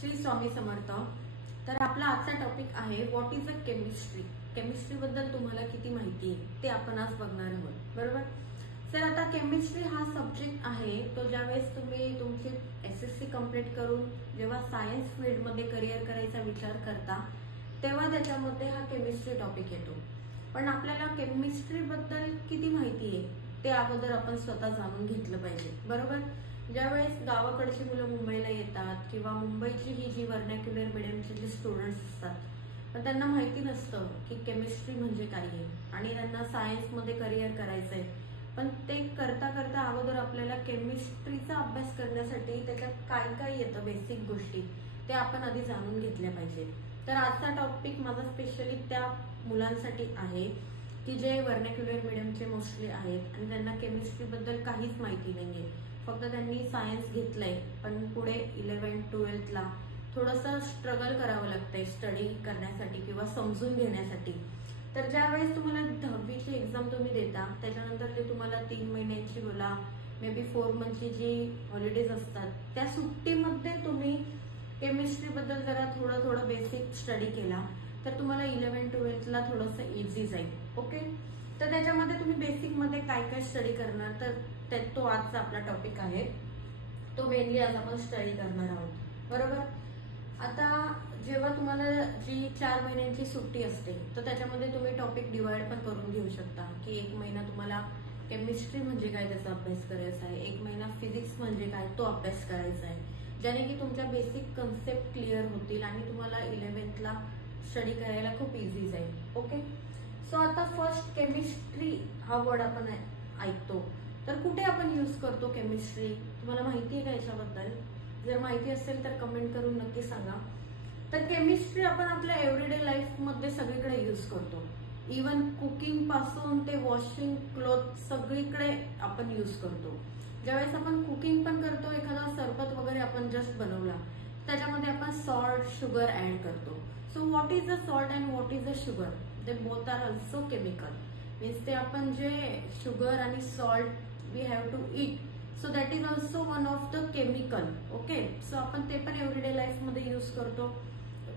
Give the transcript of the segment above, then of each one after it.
श्री स्वामी समर्थ। तर आपला आजचा टॉपिक आहे what is a chemistry. Chemistry बद्दल तुम्हाला किती माहिती आहे ते आपण आज बघणार आहोत, बरोबर। सर आता केमिस्ट्री हा सब्जेक्ट आहे तो ज्यावेळेस तुम्ही तुमची एसएससी कंप्लीट करून जेव्हा सायन्स फील्ड मध्ये करिअर करायचा विचार करता तेव्हा त्याच्यामध्ये हा केमिस्ट्री टॉपिक येतो। पण आपल्याला केमिस्ट्री बद्दल किती माहिती आहे ते अगोदर आपण स्वतः जाणून घेतलं पाहिजे, बरोबर। ज्यावेळेस गावाकडची मुलं मुंबईला येतात किंवा मुंबईची ही जी व्हर्नॅक्युलर मीडियमचे जे स्टुडंट्स असतात पण त्यांना माहिती नसतं की केमिस्ट्री म्हणजे काय आहे आणि त्यांना सायन्स मध्ये करिअर करायचंय, पण ते करता करता अगोदर आपल्याला केमिस्ट्रीचा अभ्यास करण्यासाठी त्याच्यात काय काय येतं बेसिक गोष्टी ते आपण आधी जाणून घेतल्या पाहिजे। तर आजचा टॉपिक माझा स्पेशली त्या मुलांसाठी आहे की जे व्हर्नॅक्युलर मीडियमचे मोस्टली आहेत आणि त्यांना केमिस्ट्री बद्दल काहीच माहिती नाहीये, फक्त त्यांनी सायन्स घेतलंय पण पुढे 11th-12th ला थोडंसं स्ट्रगल करावं लागतंय स्टडी करण्यासाठी किंवा समजून घेण्यासाठी। तर ज्यावेळेस तुम्हाला 10वीची एक्झाम तुम्ही देता त्याच्यानंतर जे तुम्हाला 3 महिन्यांची बोला मे बी 4 मंथची जी हॉलिडेज असतात त्या सुट्टीमध्ये तुम्ही केमिस्ट्री बद्दल जरा थोडं बेसिक स्टडी केला तर तुम्हाला 11th-12th ला थोडंसं इझी जाईल, ओके। तर त्याच्यामध्ये तुम्ही बेसिक मध्ये काय काय स्टडी करणार तर तो आजचा आपला टॉपिक आहे, तो मेनली आज आपण स्टडी करणार आहोत, बरोबर। आता जेव्हा तुम्हाला जी 4 महिन्यांची सुट्टी असते तर त्याच्यामध्ये तुम्ही टॉपिक डिवाइड पण करून घेऊ शकता की 1 महिना तुम्हाला केमिस्ट्री म्हणजे काय त्याचा अभ्यास करायचा आहे, 1 महिना फिजिक्स म्हणजे काय तो अभ्यास करायचा आहे, ज्याने की तुमच्या बेसिक कन्सेप्ट क्लिअर होतील आणि तुम्हाला 11th ला स्टडी करायला खूप इझी जाईल, ओके। सो आता फर्स्ट केमिस्ट्री हा वर्ड आपण ऐकतो तर कुठे आपण यूज करतो केमिस्ट्री, तुम्हाला माहिती आहे का याच्याबद्दल? जर माहिती असेल तर कमेंट करून नक्की सांगा। तर केमिस्ट्री आपण आपल्या एव्हरीडे लाईफ मध्ये सगळीकडे यूज करतो, इवन कुकिंग पासून ते वॉशिंग क्लोथ सगळीकडे आपण यूज करतो। ज्यावेळेस आपण कुकिंग पण करतो, एखादा सरबत वगैरे आपण जस्ट बनवला त्याच्यामध्ये आपण सॉल्ट शुगर ऍड करतो। So what is the salt and what is the sugar, they both are also chemical, means ते आपण जे शुगर आणि salt we have to eat so that is also one of the chemical, okay. So आपण ते पण everyday life मध्ये use करतो।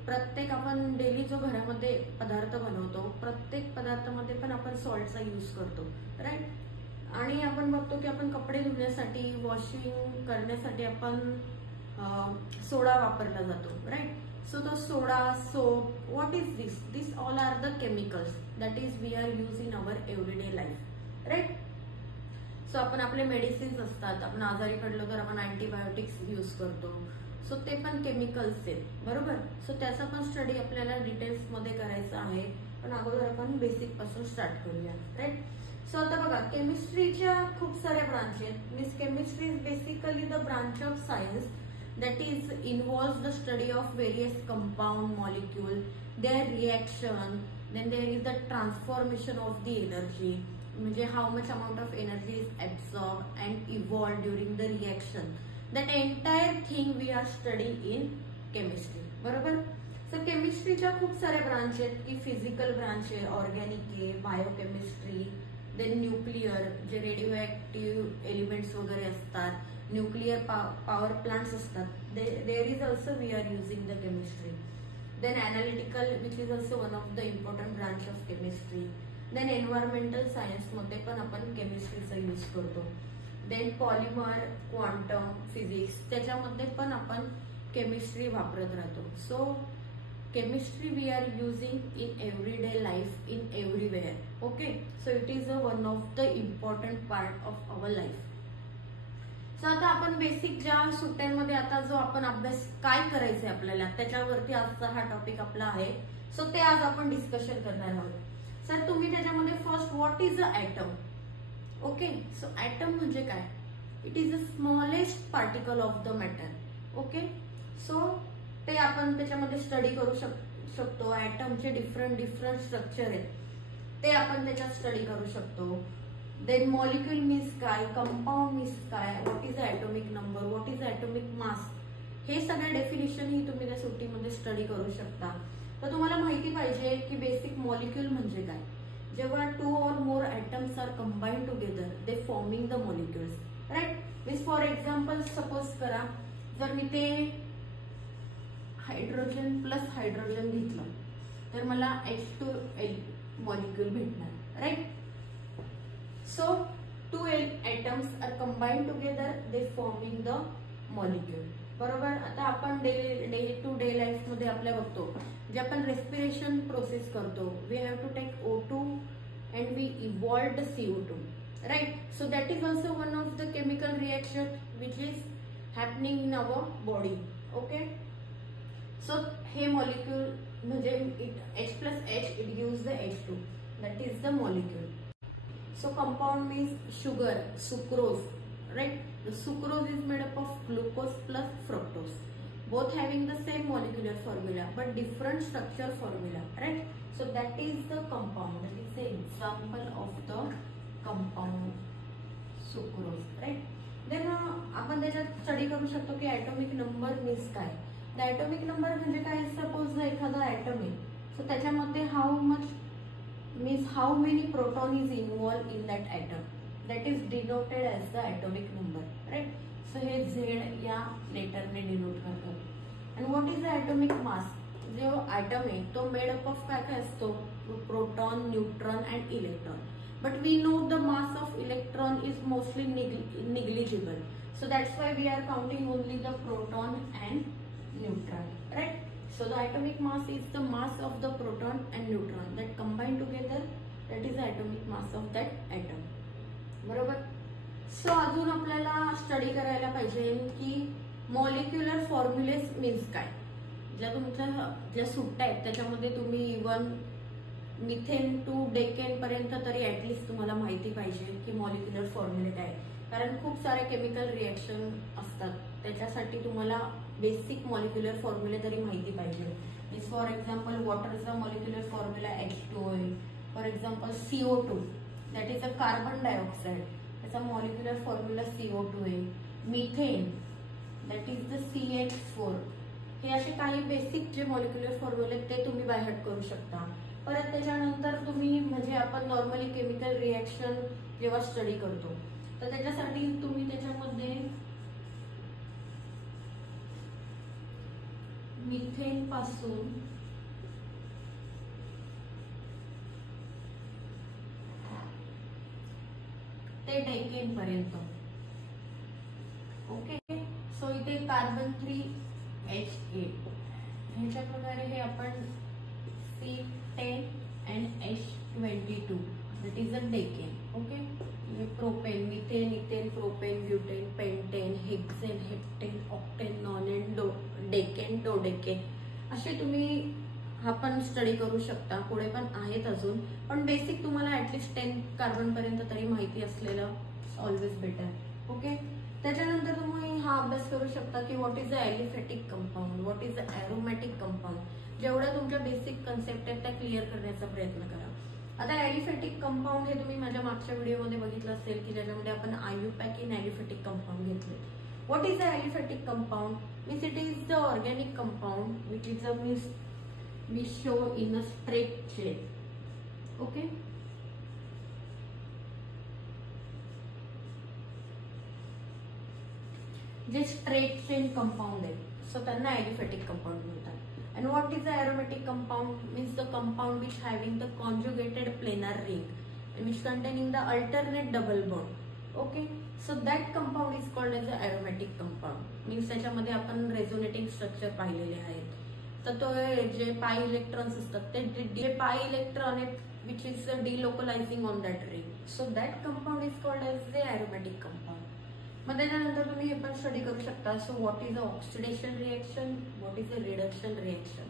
प्रत्येक आपण डेली जो घरामध्ये पदार्थ बनवतो प्रत्येक पदार्थामध्ये पण आपण सॉल्टचा यूज करतो, राईट। आणि आपण बघतो की आपण कपडे धुण्यासाठी वॉशिंग करण्यासाठी आपण सोडा वापरला जातो, राईट। सो तो soda soap what is this all are the chemicals that is we are use in our everyday life, right. So आपण आपले मेडिसिन्स असतात, आपण आजारी पडलो तर आपण अँटीबायोटिक्स यूज करतो, सो ते पण केमिकल्स आहेत, बरोबर। सो त्याचा पण स्टडी आपल्याला डिटेल्स मध्ये करायचा आहे, पण अगोदर आपण बेसिक पासून स्टार्ट करूया, राईट। सो आता बघा केमिस्ट्रीच्या खूप साऱ्या ब्रांच आहेत, means chemistry is basically the branch of science that is involves the study of various compound molecule, their reaction, then there is the transformation of the energy, म्हणजे how much amount of energy is absorbed and evolved during the reaction, that entire thing we are studying in chemistry, बरोबर। So केमिस्ट्रीच्या खूप साऱ्या branch आहेत की physical branch आहे, organic आहे, biochemistry, then nuclear जे रेडिओ ऍक्टिव्ह एलिमेंट्स वगैरे असतात, न्यूक्लिअर पॉवर प्लांट्स असतात, there is also we are using the chemistry, then analytical which is also one of the important branch of chemistry, then environmental science मध्ये पण आपण केमिस्ट्रीचा use करतो, then polymer quantum physics त्याच्यामध्ये पण आपण chemistry वापरत राहतो। So chemistry we are using in everyday life in everywhere, okay। so it is a one of the important part of our life। so आता आपण बेसिक ज्या सुट्ट्यांमध्ये आता जो आपण अभ्यास काय करायचंय आपल्याला त्याच्यावरती आजचा हा टॉपिक आपला आहे, सो ते आज आपण डिस्कशन करणार आहोत। सर तुम्ही त्याच्यामध्ये first what is a atom, okay. So atom म्हणजे काय, it is a smallest particle of the matter, okay. So ते आपण त्याच्यामध्ये स्टडी करू शकतो, ॲटमचे डिफरंट स्ट्रक्चर आहेत ते आपण त्याच्यात स्टडी करू शकतो। देन मॉलिक्यूल मीन्स काय, कंपाऊंड मीन्स काय, what is atomic number, what is atomic mass, हे सगळे डेफिनेशन ही तुम्ही त्या सुट्टीमध्ये स्टडी करू शकता। तर तुम्हाला माहिती पाहिजे की बेसिक मॉलिक्यूल म्हणजे काय, जेव्हा 2 or more atoms are combined together they forming the molecules, right। Means for example suppose करा जर मी ते हायड्रोजन प्लस हायड्रोजन घेतलं तर मला H2L मॉलिक्यूल भेटणार, right. So 2 atoms are combined together, they forming the molecule. बरोबर. आता आपण डे टू डे लाईफ मध्ये आपल्या बघतो जे आपण रेस्पिरेशन प्रोसेस करतो, we have to take O2 and we evolved CO2, right? So that is also one of the chemical reaction which is happening in our body. Okay, so हे molecule म्हणजे H plus H, it gives the H2, that is the molecule. So compound means sugar, sucrose, right? The sucrose is made up of glucose plus fructose, both having the same molecular formula but different structure formula, right? So that is the compound, that is the example of the compound sucrose, right? Then आपण त्याच्यात study करू शकतो की atomic number means काय. The atomic number म्हणजे काय, suppose एखादा item आहे, सो त्याच्यामध्ये how much means how many proton is involved in that atom, that is denoted as the atomic number, right? So हे Z या लेटर ने denote करतात. and what is the atomic mass? जो atom आहे तो made up of काय काय असतो, proton, neutron and electron, but we know the mass of electron is mostly negligible, so that's why we are counting only the proton and neutron, right? So the atomic mass is the mass of the proton and neutron that combine together, that is the atomic mass of that atom. बरोबर. So अजून आपल्याला study करायला पाहिजे की molecular फॉर्म्युलेस means काय. ज्या तुमच्या ज्या सुट्ट्या आहेत त्याच्यामध्ये तुम्ही इवन मिथेन टू डेकेन पर्यंत तरी ऍटलिस्ट तुम्हाला माहिती पाहिजे की मॉलिक्युलर फॉर्म्युले काय, कारण खूप सारे केमिकल रिएक्शन असतात, त्याच्यासाठी तुम्हाला बेसिक मॉलिक्युलर फॉर्म्युले तरी माहिती पाहिजे. फॉर एक्झाम्पल वॉटरचा मॉलिक्युलर फॉर्म्युला H2O आहे. For example CO2 that is a carbon dioxide, त्याचा मॉलिक्युलर फॉर्म्युला CO2 आहे. Methane that is the CH4. हे असे काही बेसिक जे मॉलिक्युलर फॉर्म्युले ते तुम्ही बाय हार्ट करू शकता. परत त्याच्यानंतर तुम्ही म्हणजे आपण नॉर्मली केमिकल रिएक्शन जेव्हा स्टडी करतो तर त्याच्यासाठी तुम्ही त्याच्यामध्ये मिथेन पासून ते डेकेन पर्यंत, ओके. सो इथे कार्बन 3H8 ह्याच्या प्रकारे हे आपण C10 and H22 that is a decane, okay. Propane, methane, ethane, propane, butane, pentane, hexane, heptane, octane, nonane, decane, dodecane असे तुम्ही आपण स्टडी करू शकता. पुढे पण आहेत अजून, पण बेसिक तुम्हाला ऍटलिस्ट 10 कार्बन पर्यंत तरी माहिती असलेलं ऑलवेज बेटर, ओके. त्याच्यानंतर तुम्ही हा अभ्यास करू शकता की what is the aliphatic compound, what is the aromatic compound. जेवढ्या तुमच्या बेसिक कन्सेप्ट आहेत त्या क्लिअर करण्याचा प्रयत्न करा. आता ॲलिफॅटिक कंपाऊंड हे तुम्ही माझ्या मागच्या व्हिडिओमध्ये बघितलं असेल की ज्याच्यामध्ये आपण आयुपॅक इन ॲलिफॅटिक कंपाऊंड घेतले. What is the aliphatic compound means it is the organic compound which is a means we show in a straight chain, okay. जे स्ट्रेट चेन कंपाऊंड आहे सो त्यांना ॲलिफॅटिक कंपाऊंड म्हणतात. and what is the aromatic compound means the compound which having the conjugated planar ring and which containing the alternate double bond, okay. so that compound is called as the aromatic compound means त्याच्यामध्ये आपण resonating structure पाहिलेले आहेत. तर तो जे पाय electrons असतात ते जे पाय इलेक्ट्रॉन आहेत which is delocalising on that ring, so that compound is called as the aromatic compound. मग त्याच्यानंतर तुम्ही हे पण स्टडी करू शकता. So what is the oxidation reaction, what is the reduction reaction.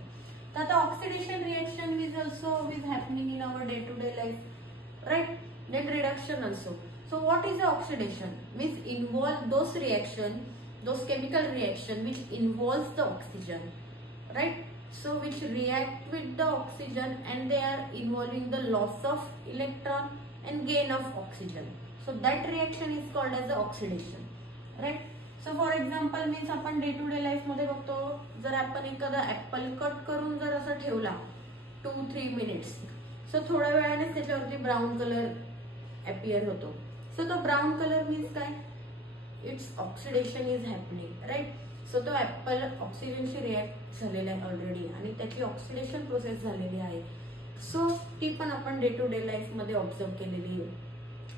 तर आता oxidation reaction is also is happening in our day to day life, right. Then reduction also. So what is the oxidation means involve those reaction, those chemical reaction which involves the oxygen, right? So which react with the oxygen and they are involving the loss of electron and gain of oxygen. So that reaction is called as the oxidation, right? So for example means आपण day to day life मध्ये बघतो जर आपण एखादा apple cut करून जर असं ठेवला 2-3 मिनिट्स सो थोड्या वेळाने त्याच्यावरती ब्राऊन कलर अपियर होतो. सो तो ब्राऊन कलर मीन्स काय, it's oxidation is happening, right. So तो ऍपल ऑक्सिजनशी रिॲक्ट झालेला आहे ऑलरेडी आणि त्याची ऑक्सिडेशन प्रोसेस झालेली आहे. सो ती पण आपण डे टू डे लाईफ मध्ये ऑब्झर्व केलेली आहे.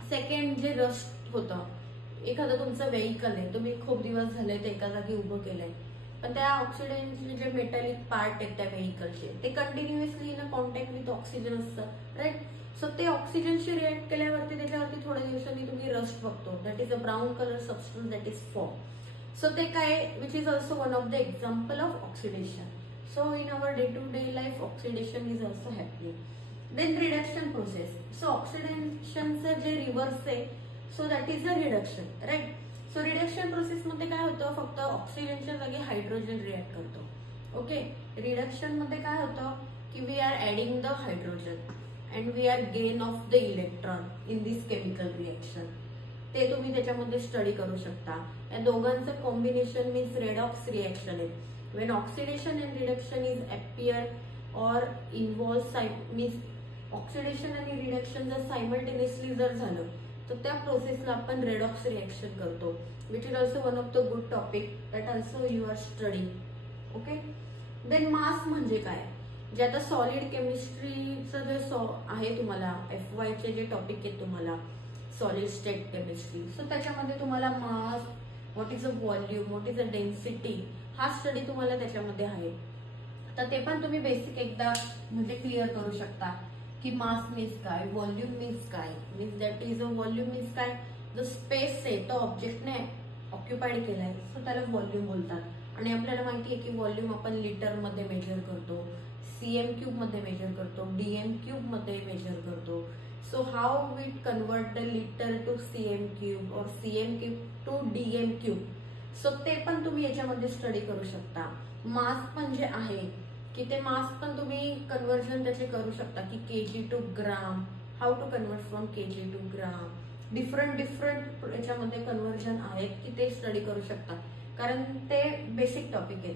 सेकंड जे रस्ट होतं, एखादं तुमचं व्हेकल आहे, तुम्ही खूप दिवस झाले ते एका जागी उभं केलंय, पण त्या ऑक्सिडेंटचे जे मेटॅलिक पार्ट आहेत त्या व्हेकलचे ते continuously in contact with oxygen असतं, राईट. सो ते ऑक्सिजनशी रिॲक्ट केल्यावरती त्याच्यावरती थोड्या दिवसांनी तुम्ही रस्ट बघतो, that is a brown colour substance that is form. So ते काय, which is also one of the example of oxidation. So in our day to day life oxidation is also happening. Then reduction process. So ऑक्सिडेशनचं जे reverse आहे, so that is a reduction, right. So reduction process मध्ये काय होतं, फक्त ऑक्सिजनच्या जागी hydrogen react करतो. ओके, रिडक्शन मध्ये काय होतं की we R adding the hydrogen and we are gain of the electron in this chemical reaction. ते तुम्ही त्याच्यामध्ये स्टडी करू शकता. या दोघांचं कॉम्बिनेशन मीन्स रेडॉक्स रिएक्शन आहे. When oxidation and reduction is appear or involve means oxidation आणि reduction जर सायमल्टेनियसली जर झालं तर त्या प्रोसेसला आपण रेडॉक्स रिएक्शन करतो, which is also one of the good topic that also you are study. Okay. Then mass म्हणजे काय, जे आता सॉलिड केमिस्ट्रीचं जे आहे तुम्हाला FY चे जे टॉपिक आहेत तुम्हाला सॉलिड स्टेट केमिस्ट्री, सो त्याच्यामध्ये तुम्हाला mass, what is a volume, what is a density, हा स्टडी तुम्हाला त्याच्यामध्ये आहे. तर ते पण तुम्ही बेसिक एकदा म्हणजे क्लिअर करू शकता की मास मीन्स काय, व्हॉल्यूम मीन्स काय. Means that is a volume means काय, जो स्पेस आहे तो ऑब्जेक्टने ऑक्युपाइड केलाय, सो त्याला व्हॉल्यूम बोलतात. आणि आपल्याला माहिती आहे की व्हॉल्यूम आपण लिटर मध्ये मेजर करतो, CM क्यूब मध्ये मेजर करतो, DM क्यूब मध्ये मेजर करतो. So how we convert the litre to CM cube और CM cube to DM cube, so ते पण तुम्ही याच्यामध्ये स्टडी करू शकता. मास पण जे आहे की ते मास पण तुम्ही कन्वर्जन त्याचे करू शकता की kg to gram, how to convert from kg to gram. Different याच्यामध्ये कन्वर्जन आहेत की ते स्टडी करू शकता, कारण ते बेसिक टॉपिक आहेत.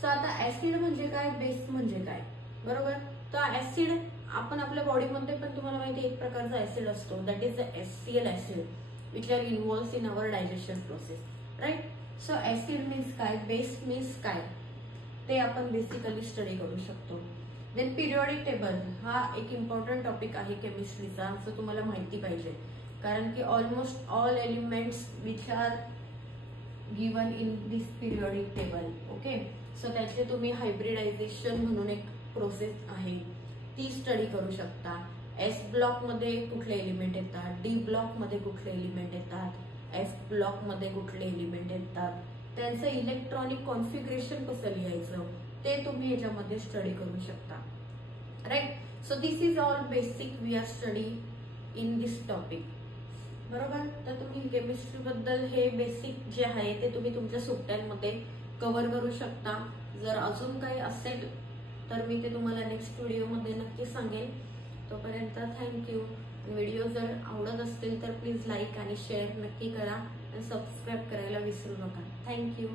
सो आता ऍसिड म्हणजे काय, बेस म्हणजे काय, बरोबर. तर ऍसिड आपण आपल्या बॉडीमध्ये पण तुम्हाला माहिती एक प्रकारचा ऍसिड असतो, that is the HCl acid which are involved in our digestion process, right. So acid means काय, बेस मीन्स काय, ते आपण बेसिकली स्टडी करू शकतो. देन पिरियोडिक टेबल हा एक इम्पॉर्टंट टॉपिक आहे केमिस्ट्रीचा, असं तुम्हाला माहिती पाहिजे, कारण की almost all elements which are given in this periodic table. Okay. So त्याचे तुम्ही हायब्रिडायझेशन म्हणून एक प्रोसेस आहे ती स्टडी करू शकता. S ब्लॉक मध्ये कुठले एलिमेंट येतात, D ब्लॉक मध्ये कुठले एलिमेंट येतात, F ब्लॉक मध्ये कुठले एलिमेंट येतात, त्यांचं इलेक्ट्रॉनिक कॉन्फिगरेशन कसं लिहायचं ते तुम्ही याच्यामध्ये स्टडी करू शकता, right. So this is all basic we are study in this topic, बरोबर. तर तुम्ही केमिस्ट्री बद्दल हे बेसिक जे आहे ते तुम्ही तुमच्या सुट्ट्यांमध्ये कव्हर करू शकता. जर अजून काही असेल तर मी ते तुम्हाला नेक्स्ट व्हिडिओमध्ये नक्की सांगेन. तोपर्यंत थँक्यू. व्हिडिओ जर आवडत असतील तर प्लीज लाईक आणि शेअर नक्की करा आणि सबस्क्राईब करायला विसरू नका. थँक्यू.